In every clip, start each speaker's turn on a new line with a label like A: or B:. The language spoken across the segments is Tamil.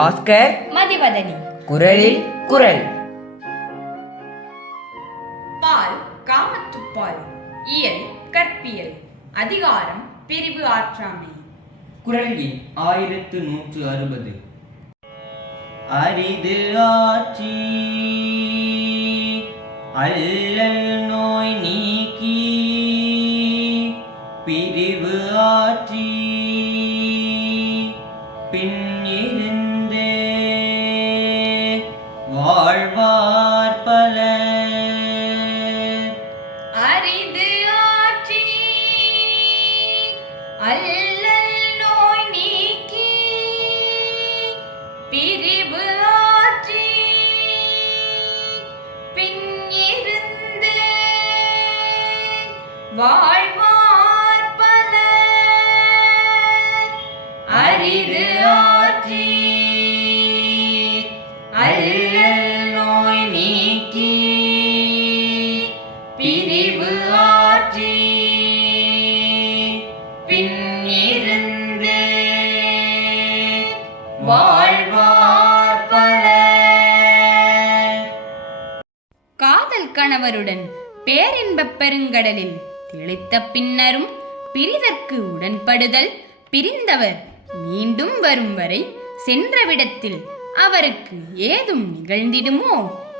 A: பாஸ்கர்
B: மதிவதனி.
A: குரலில் குரல்.
B: பால் காமத்துப்பால் இயல் கற்பியல் அதிகாரம் பிரிவு ஆற்றாமை.
C: குரல் எண் ஆயிரத்து நூற்று அறுபது. அரிது ஆட்சி அல்லல் நோய் நீக்கி
B: அல்லல் நோய் நீக்கி பிரிவு ஆற்றி பின் இருந்து வாழ்வார் பலர். அரிது ஆற்றி அல்லல் நோய் நீக்கி பிரிவு காதல் கணவருடன் பேரின்பப் பெருங்கடலில் திளைத்த பின்னரும் பிரிதற்கு உடன்படுதல் பிரிந்தவர் மீண்டும் வரும் வரை சென்றவிடத்தில் அவருக்கு ஏதும் நிகழ்ந்திடுமோ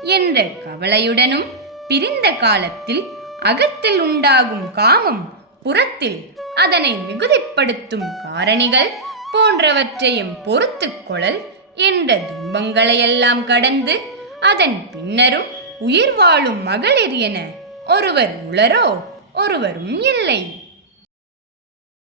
B: என்ற கவலையுடனும் பிரிந்த காலத்தில் அகத்தில் உண்டாகும் காமம் புறத்தில் அதனை மிகுதிப்படுத்தும் காரணிகள் போன்றவற்றையும் பொறுத்து கொளல் என்ற துன்பங்களையெல்லாம் கடந்து அதன் பின்னரும் உயிர் வாழும் மகளிர் என ஒருவர் உளரோ ஒருவரும் இல்லை.